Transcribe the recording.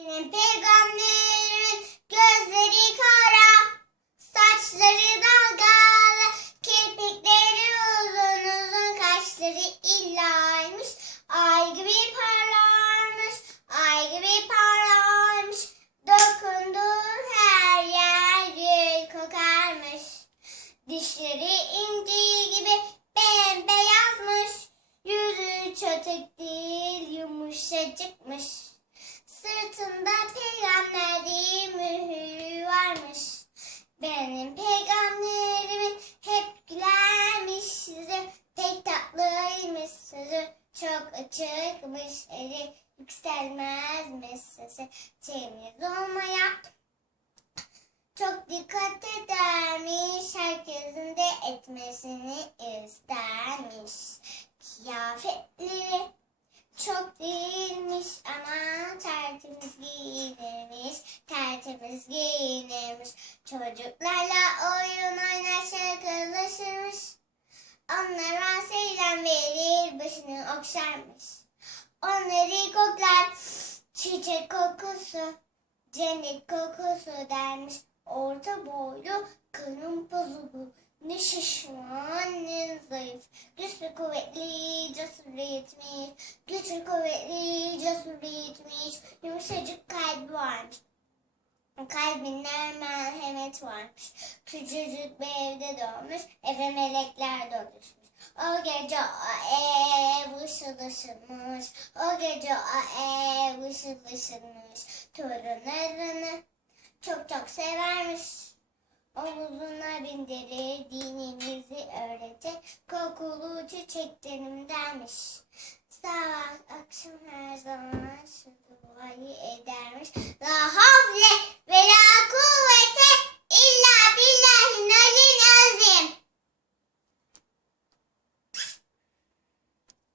Benim peygamberimin gözleri kara, saçları dalgalı, kirpikleri uzun uzun, kaşları illaymış, ay gibi parlarmış, ay gibi parlarmış, dokunduğu her yer gül kokarmış. Dişleri inci gibi bembeyazmış, yüzü çatık değil yumuşacıkmış. Sırtında peygamber değil mühürü varmış. Benim peygamberimin hep gülermiş yüzü. Pek tatlıymış sözü. Çok açıkmış eli. Yükselmezmiş sesi. Temiz olmaya çok dikkat edermiş. Herkesin de etmesini istermiş. Giyinirmiş. Çocuklarla oyun oynar şakalaşırmış. Onlara selam verir, başını okşarmış. Onları koklar, çiçek kokusu, cennet kokusu dermiş. Orta boylu, kanın pozubu, ne şişman ne zayıf. Güçlü kuvvetli, cesur yetmiş. Güçlü kuvvetli, cesur yetmiş. Yumuşacık kalbi varmış. Kalbinde merhamet varmış. Küçücük bir evde doğmuş. Eve melekler doluşmuş. O gece o ev ışıl ışılmış. O gece o ev ışıl ışılmış. Torunlarını çok çok severmiş. Omuzuna bindirir, dinimizi öğretir, kokulu çiçeklerim dermiş. Sabah akşam her zaman şu duayı